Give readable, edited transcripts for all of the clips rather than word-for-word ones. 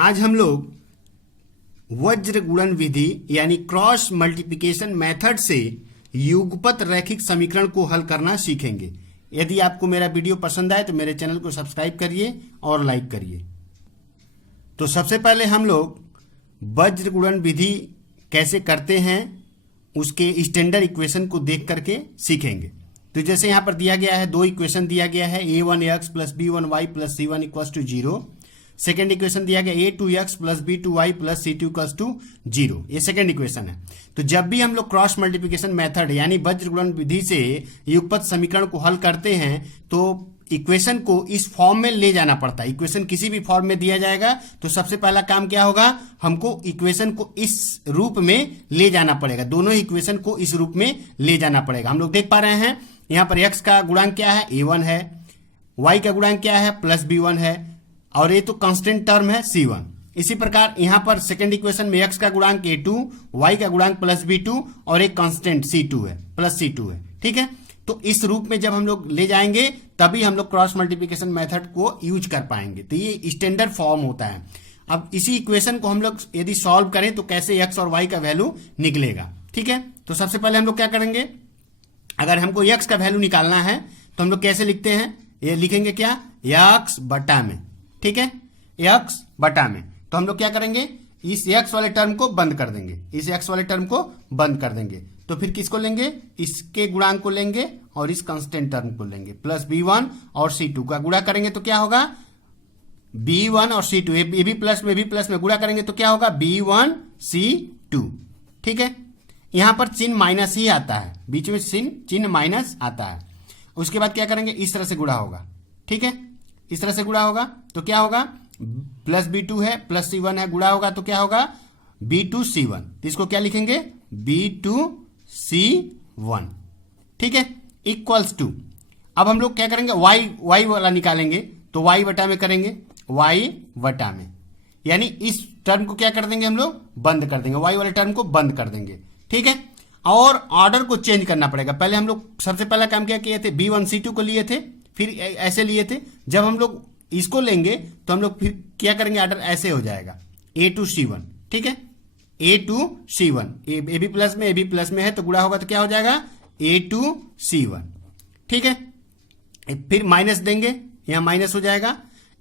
आज हम लोग वज्र गुणन विधि यानी क्रॉस मल्टीप्लिकेशन मेथड से युगपत रैखिक समीकरण को हल करना सीखेंगे। यदि आपको मेरा वीडियो पसंद आए तो मेरे चैनल को सब्सक्राइब करिए और लाइक करिए। तो सबसे पहले हम लोग वज्र गुणन विधि कैसे करते हैं उसके स्टैंडर्ड इक्वेशन को देख करके सीखेंगे। तो जैसे यहाँ पर दिया गया है, दो इक्वेशन दिया गया है, a1x plus b1y plus c1 equals to 0। Second equation दिया गया a2x plus b2y plus c2 equals to 0। ये सेकेंड इक्वेशन है। तो जब भी हम लोग क्रॉस मल्टीप्लिकेशन मेथड यानी वज्र गुणन विधि से युगपत समीकरण को हल करते हैं तो इक्वेशन को इस फॉर्म में ले जाना पड़ता है। इक्वेशन किसी भी फॉर्म में दिया जाएगा तो सबसे पहला काम क्या होगा, हमको इक्वेशन को इस रूप में ले जाना पड़ेगा। दोनों ही इक्वेशन को इस रूप में ले जाना पड़ेगा। हम लोग देख पा रहे हैं यहाँ पर x का गुणांक क्या है, a1 है, y का गुणांक क्या है, प्लस b1 है, और ये तो कांस्टेंट टर्म है c1। इसी प्रकार यहाँ पर सेकंड इक्वेशन में x का गुणांक a2, y का गुणांक प्लस b2 और एक कांस्टेंट c2 है, प्लस c2 है। ठीक है, तो इस रूप में जब हम लोग ले जाएंगे तभी हम लोग क्रॉस मल्टीप्लिकेशन मेथड को यूज कर पाएंगे। तो ये स्टैंडर्ड फॉर्म होता है। अब इसी इक्वेशन को हम लोग यदि सॉल्व करें तो कैसे x और y का वैल्यू निकलेगा। ठीक है, तो सबसे पहले हम लोग क्या करेंगे, अगर हमको x का वैल्यू निकालना है तो हम लोग कैसे लिखते हैं, ये लिखेंगे क्या, x बटा में। ठीक है, x बटा में। तो हम लोग क्या करेंगे, इस x वाले टर्म को बंद कर देंगे, इस x वाले टर्म को बंद कर देंगे। तो फिर किसको लेंगे, इसके गुणांक को लेंगे और इस कांस्टेंट टर्म को लेंगे, प्लस b1 और c2 का गुणा करेंगे तो क्या होगा, b1 और c2, ये भी प्लस में गुणा करेंगे तो क्या होगा, b1 c2। ठीक है, यहां पर चिन्ह माइनस ही आता है, बीच में चिन्ह माइनस आता है। उसके बाद क्या करेंगे, इस तरह से गुणा होगा। ठीक है, इस तरह से गुणा होगा तो क्या होगा, प्लस b2 है प्लस c1 है, गुणा होगा तो क्या होगा, b2 c1। तो इसको क्या लिखेंगे, b2 c1। ठीक है, इक्वल्स टू, अब हम लोग क्या करेंगे, y वाला निकालेंगे तो y बटा में करेंगे, y बटा में, यानी इस टर्म को क्या कर देंगे, हम लोग बंद कर देंगे, y वाले टर्म को बंद कर देंगे। ठीक है, और ऑर्डर को चेंज करना पड़ेगा। पहले हम लोग सबसे पहला काम क्या किए थे, b1 c2 को लिए थे, फिर ऐसे लिए थे। जब हम लोग इसको लेंगे तो हम लोग फिर क्या करेंगे, ऑर्डर ऐसे हो जाएगा, a2 c1। ठीक है, a2 c1, A B plus में है तो गुणा होगा तो क्या हो जाएगा, a2 c1। ठीक है, फिर माइनस देंगे, यहां माइनस हो जाएगा,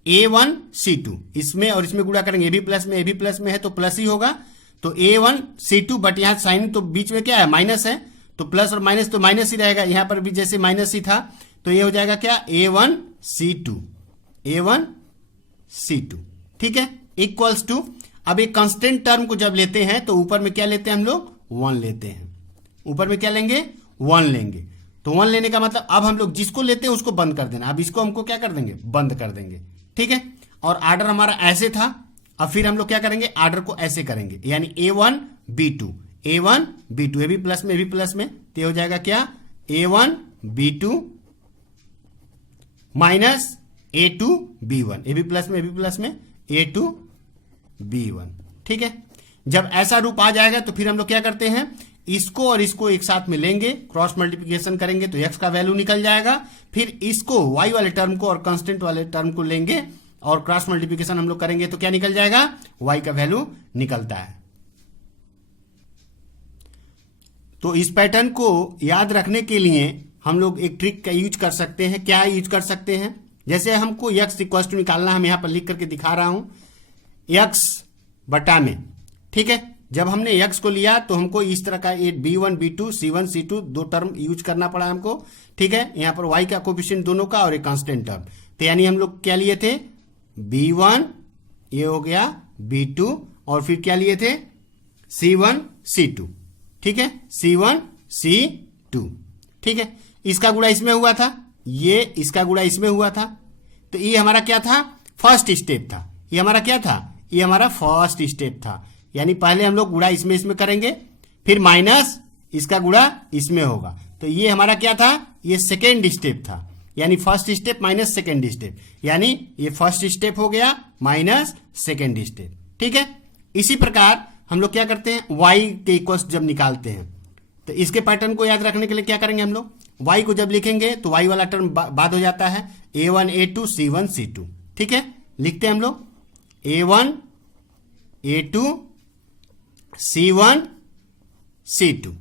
a1 c2, इसमें और इसमें गुणा करेंगे, ए बी प्लस में है तो प्लस ही होगा, तो a1 c2, बट यहाँ साइन तो बीच में क्या है, माइनस है, तो प्लस और माइनस तो माइनस ही रहेगा, यहां पर भी जैसे माइनस ही था, तो ये हो जाएगा क्या, a1 c2। ठीक है, इक्वल्स टू, अब एक कांस्टेंट टर्म को जब लेते हैं तो ऊपर में क्या लेते हैं हम लोग, 1 लेते हैं। ऊपर में क्या लेंगे, 1 लेंगे। तो 1 लेने का मतलब अब हम लोग जिसको लेते हैं उसको बंद कर देना, अब इसको हमको क्या कर देंगे, बंद कर देंगे। ठीक है, और आर्डर हमारा ऐसे था, अब फिर हम लोग क्या करेंगे, आर्डर को ऐसे करेंगे, यानी a1 b2, A B plus में, तो हो जाएगा क्या, a1 b2 minus a2 b1, A B plus में a2 b1। ठीक है, जब ऐसा रूप आ जाएगा तो फिर हम लोग क्या करते हैं, इसको और इसको एक साथ में लेंगे, क्रॉस मल्टीप्लिकेशन करेंगे तो x का वैल्यू निकल जाएगा। फिर इसको y वाले टर्म को और कांस्टेंट वाले टर्म को लेंगे और क्रॉस मल्टीप्लिकेशन हम लोग करेंगे तो क्या निकल जाएगा, y का वैल्यू निकलता है। तो इस पैटर्न को याद रखने के लिए हम लोग एक ट्रिक का यूज कर सकते हैं। क्या यूज कर सकते हैं, जैसे हमको x इक्वल टू निकालना, हम यहां पर लिख करके दिखा रहा हूं, x बटा में। ठीक है, जब हमने x को लिया तो हमको इस तरह का b1 b2 c1 c2 दो टर्म यूज करना पड़ा हमको। ठीक है, यहां पर y का कोफिशिएंट दोनों का और एक कांस्टेंट टर्म, तो यानी हम लोग क्या लिए थे, b1, ये हो गया b2, और फिर क्या लिए थे, c1 c2। ठीक है, c1 c2। ठीक है, इसका गुणा इसमें हुआ था, ये इसका गुणा इसमें हुआ था, तो ये हमारा क्या था, फर्स्ट स्टेप था। ये हमारा क्या था, ये हमारा फर्स्ट स्टेप था, यानी पहले हम लोग गुणा इसमें करेंगे, फिर माइनस इसका गुणा इसमें होगा, तो ये हमारा क्या था, ये सेकेंड स्टेप था, यानी first step minus second step, यानी ये फर्स्ट स्टेप हो गया माइनस सेकेंड स्टेप। ठीक है, इसी प्रकार हम लोग क्या करते हैं, y के इक्वल्स जब निकालते हैं तो इसके पैटर्न को याद रखने के लिए क्या करेंगे, हम लोग y को जब लिखेंगे तो y वाला टर्म बाद हो जाता है, a1 a2 c1 c2। ठीक है, लिखते हैं हम लोग a1 A2 C1 C2।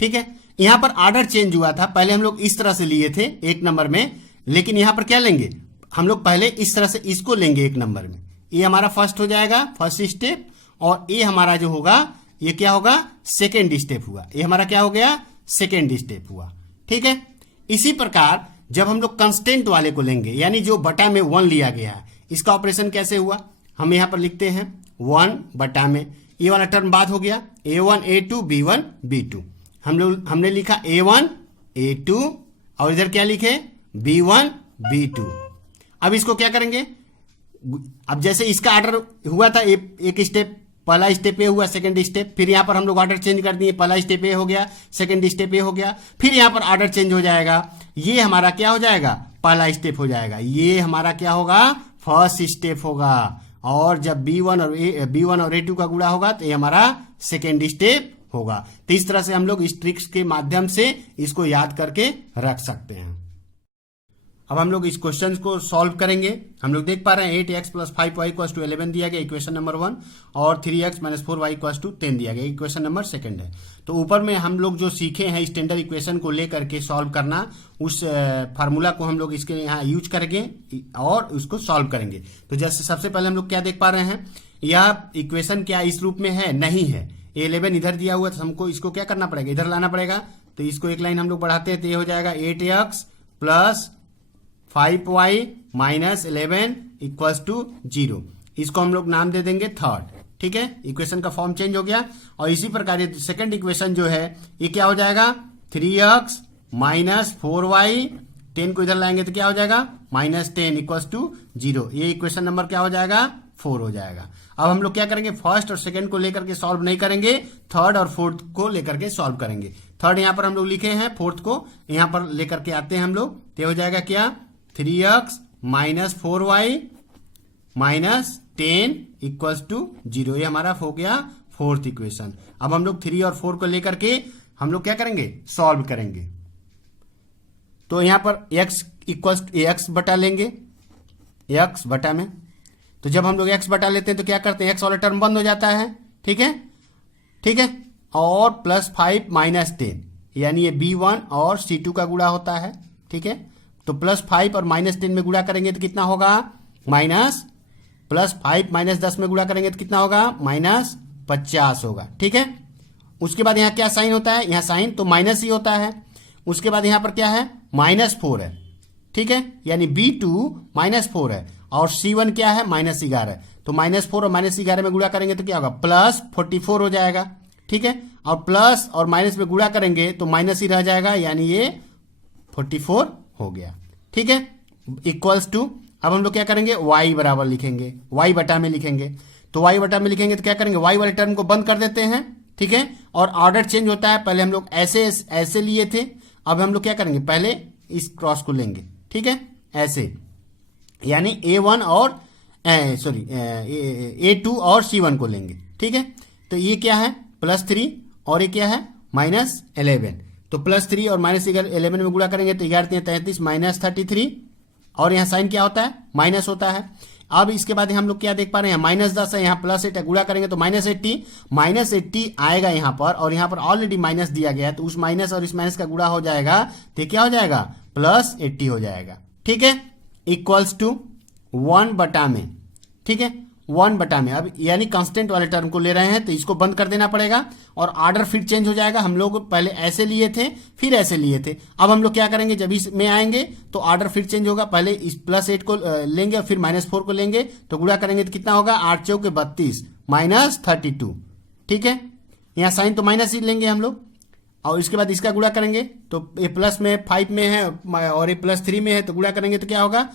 ठीक है, यहां पर ऑर्डर चेंज हुआ था, पहले हम लोग इस तरह से लिए थे एक नंबर में, लेकिन यहां पर क्या लेंगे हम लोग, पहले इस तरह से इसको लेंगे एक नंबर में। ये हमारा फर्स्ट हो जाएगा, फर्स्ट स्टेप, और ये हमारा जो होगा ये क्या होगा, सेकेंड स्टेप हुआ। ये हमारा क्या हो गया, सेकेंड स्टेप हुआ। ठीक है, इसी प्रकार जब हम लोग कंस्टेंट वाले को लेंगे, यानी जो बटा में 1 लिया गया है, इसका ऑपरेशन कैसे हुआ, हम यहां पर लिखते हैं 1 बटा में, ये वाला टर्म बाद हो गया A1 A2 B1 B2। हमने लिखा A1 A2 और इधर क्या लिखे B1 B2। अब इसको क्या करेंगे, अब जैसे इसका ऑर्डर हुआ था एक स्टेप, पहला स्टेप ए हुआ, सेकंड स्टेप, फिर यहां पर हम लोग ऑर्डर चेंज कर दिए, पहला स्टेप ए हो गया, सेकंड स्टेप ए हो गया, फिर यहां पर ऑर्डर चेंज हो जाएगा, ये हमारा क्या हो जाएगा, पहला स्टेप हो जाएगा, ये हमारा क्या होगा, फर्स्ट स्टेप होगा। और जब B1 और A2 का गुणा होगा तो ये हमारा सेकेंड स्टेप होगा। तो इस तरह से हम लोग इस ट्रिक्स के माध्यम से इसको याद करके रख सकते हैं। अब हम लोग इस क्वेश्चन को सॉल्व करेंगे। हम लोग देख पा रहे हैं 8x + 5y = 11 दिया गया, इक्वेशन नंबर 1, और 3x - 4y = 10 दिया गया, इक्वेशन नंबर 2 है। तो ऊपर में हम लोग जो सीखे हैं स्टैंडर्ड इक्वेशन को लेकर के सॉल्व करना, उस फार्मूला को हम लोग इसके यहाँ यूज करेंगे और उसको सॉल्व करेंगे। तो जैसे सबसे पहले हम लोग क्या देख पा रहे हैं, यह इक्वेशन क्या इस रूप में है, नहीं है, 11 इधर दिया हुआ, तो हमको इसको क्या करना पड़ेगा, इधर लाना पड़ेगा। तो इसको एक लाइन हम लोग बढ़ाते हैं तो ये हो जाएगा 8x + 5y - 11 = 0। इसको हम लोग नाम दे देंगे थर्ड। ठीक है, इक्वेशन का फॉर्म चेंज हो गया। और इसी प्रकार सेकंड इक्वेशन जो है ये क्या हो जाएगा, 3x - 4y, 10 को इधर लाएंगे तो क्या हो जाएगा, -10 = 0। ये इक्वेशन नंबर क्या हो जाएगा, 4 हो जाएगा। अब हम लोग क्या करेंगे, फर्स्ट और सेकंड को लेकर के सॉल्व नहीं करेंगे, थर्ड और फोर्थ को लेकर के सॉल्व करेंगे। थर्ड यहां पर हम लोग लिखे हैं, फोर्थ को यहां पर लेकर के आते हैं हम लोग, तो हो जाएगा क्या, 3x - 4y - 10 = 0। ये हमारा हो गया फोर्थ इक्वेशन। अब हम लोग 3 और 4 को लेकर के हम लोग क्या करेंगे, सॉल्व करेंगे। तो यहां पर x बटा लेंगे, x बटा में, तो जब हम लोग x बटा लेते हैं तो क्या करते हैं, x वाला टर्म बंद हो जाता है। ठीक है, ठीक है, और +5 - 10, यानी ये B1 और C2 का गुणा होता है। ठीक है, तो +5 और -10 में गुणा करेंगे तो कितना होगा, +5 - 10 में गुणा करेंगे तो कितना होगा, -50 होगा। ठीक है, उसके बाद यहाँ क्या साइन होता है, यहाँ साइन तो माइनस ही होता है। उसके बाद यहाँ पर क्या है, -4 है। ठीक है, यानी B2 -4 है, और C1 क्या है, -11। तो -4 और -11 में गुणा करेंगे तो क्या होगा, +44 हो जाएगा। ठीक है, और प्लस और माइनस में गुणा करेंगे तो माइनस ही रह जाएगा, यानी ये 44 हो गया। ठीक है, इक्वल्स टू, अब हम लोग क्या करेंगे, y बराबर लिखेंगे, y बटा में लिखेंगे। तो y बटा में लिखेंगे तो क्या करेंगे, y वाले टर्म को बंद कर देते हैं। ठीक है, और ऑर्डर चेंज होता है, पहले हम लोग ऐसे लिए थे, अब हम लोग क्या करेंगे, पहले इस क्रॉस को लेंगे। ठीक है, ऐसे, यानी A1 और A2 और C1 को लेंगे। ठीक है, तो ये क्या है, +3, और ये क्या है, -11। तो +3 और -11 में गुणा करेंगे तो 11 33 -33, और यहाँ साइन क्या होता है, माइनस होता है। अब इसके बाद हम लोग क्या देख पा रहे हैं, -10 है, यहाँ +8 है, गुणा करेंगे तो -80 आएगा यहाँ पर, और यहाँ पर ऑलरेडी माइनस दिया गया है, तो उस माइनस और इस माइनस का गुणा हो जाएगा तो क्या हो जाएगा, +80 हो जाएगा। ठीक है, इक्वल्स टू 1 बटा में। ठीक है, 1 बटा में, अब यानी कांस्टेंट वाले टर्म को ले रहे हैं तो इसको बंद कर देना पड़ेगा, और ऑर्डर फिर चेंज हो जाएगा। हम लोग पहले ऐसे लिए थे, फिर ऐसे लिए थे, अब हम लोग क्या करेंगे, जब इसमें आएंगे तो ऑर्डर फिर चेंज होगा, पहले इस +8 को लेंगे और फिर -4 को लेंगे, तो गुणा करेंगे तो कितना होगा, 8 चौके 32 -32। ठीक है, यहाँ साइन तो माइनस ही लेंगे हम लोग, और इसके बाद इसका गुणा करेंगे तो ये प्लस में 5 में है और ये +3 में है, तो गुणा करेंगे तो क्या होगा,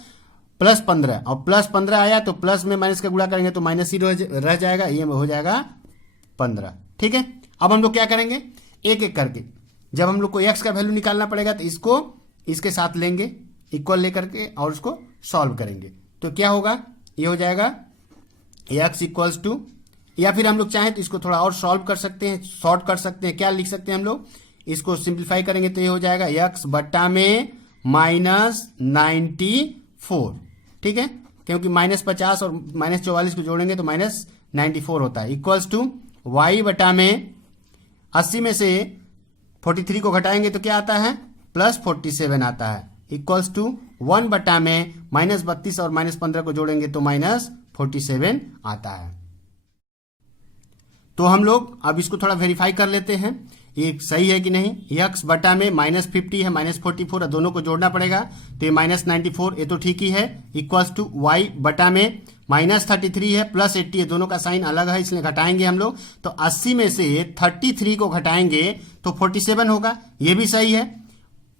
+15, और +15 आया तो प्लस में माइनस का गुणा करेंगे तो माइनस ही रह जाएगा, ये हो जाएगा 15। ठीक है, अब हम लोग क्या करेंगे, एक एक करके, जब हम लोग को x का वैल्यू निकालना पड़ेगा तो इसको इसके साथ लेंगे, इक्वल लेकर के, और उसको सॉल्व करेंगे तो क्या होगा, ये हो जाएगा x इक्वल्स टू, या फिर हम लोग चाहें तो इसको थोड़ा और सॉल्व कर सकते हैं, शॉर्ट कर सकते हैं। क्या लिख सकते हैं हम लोग, इसको सिंप्लीफाई करेंगे तो ये हो जाएगा x बटा में -94। ठीक है, क्योंकि -50 और -44 को जोड़ेंगे तो 94 होता है, इक्वल्स टू y बटा में 80 में से 43 को घटाएंगे तो क्या आता है, प्लस 47 आता है, इक्वल्स टू 1 बटा में -32 और -15 को जोड़ेंगे तो -47 आता है। तो हम लोग अब इसको थोड़ा वेरीफाई कर लेते हैं, ये सही है कि नहीं। x बटा में -50 है, -44 है, दोनों को जोड़ना पड़ेगा, तो ये -94 ये तो ठीक ही है, इक्वल्स टू y बटा में -33 है, प्लस 80 है, दोनों का साइन अलग है इसलिए घटाएंगे हम लोग, तो 80 में से 33 को घटाएंगे तो 47 होगा, ये भी सही है।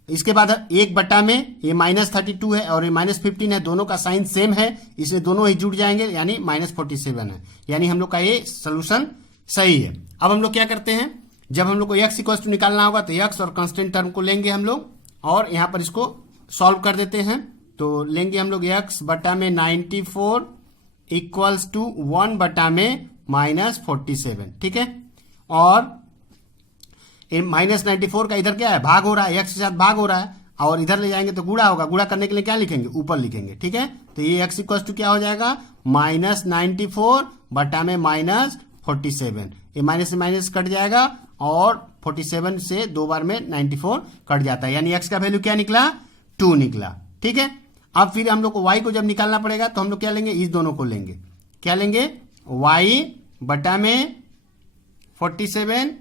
इसके बाद 1 बटा में ये -32 है और ये -15 है, दोनों का साइन सेम है इसलिए दोनों ही जुड़ जाएंगे, यानी -47 है, यानी हम लोग का ये सोल्यूशन सही है। अब हम लोग क्या करते हैं, जब हम लोग को x इक्वल टू निकालना होगा तो x और कांस्टेंट टर्म को लेंगे हम लोग और यहाँ पर इसको सॉल्व कर देते हैं। तो लेंगे हम लोग x बटा में 94 इक्वल्स टू 1 बटा में -47, ठीक है। और -94 का इधर क्या है, भाग हो रहा है, x के साथ भाग हो रहा है, और इधर ले जाएंगे तो गुणा होगा, गुणा करने के लिए क्या लिखेंगे, ऊपर लिखेंगे, ठीक है। तो ये x इक्वल टू क्या हो जाएगा, -94 बटा में -47, ये माइनस से माइनस कट जाएगा और 47 से 2 बार में 94 कट जाता है, यानी x का वैल्यू क्या निकला, 2 निकला, ठीक है। अब फिर हम लोग को y को जब निकालना पड़ेगा तो हम लोग क्या लेंगे, इस दोनों को लेंगे, क्या लेंगे, y बटा में 47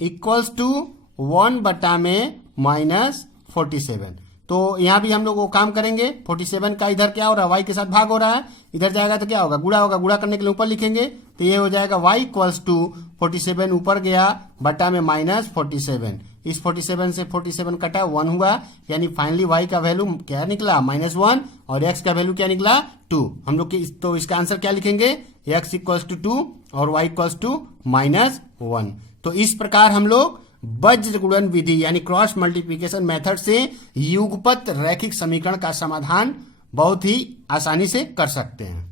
इक्वल्स टू 1 बटा में -47। तो यहां भी हम लोग वो काम करेंगे, 47 का इधर क्या हो रहा है, y के साथ भाग हो रहा है, इधर जाएगा तो क्या होगा, गुणा होगा, गुणा करने के लिए ऊपर लिखेंगे, तो ये हो जाएगा y इक्वल्स टू 47 ऊपर गया बटा में -47, इस 47 से 47 कटा 1 हुआ, यानी फाइनली y का वैल्यू क्या निकला, -1, और x का वैल्यू क्या निकला, 2। हम लोग तो इसका आंसर क्या लिखेंगे, x इक्वल्स टू 2 और y इक्वल्स टू -1। तो इस प्रकार हम लोग वज्र गुणन विधि यानी क्रॉस मल्टीप्लिकेशन मेथड से युगपत रैखिक समीकरण का समाधान बहुत ही आसानी से कर सकते हैं।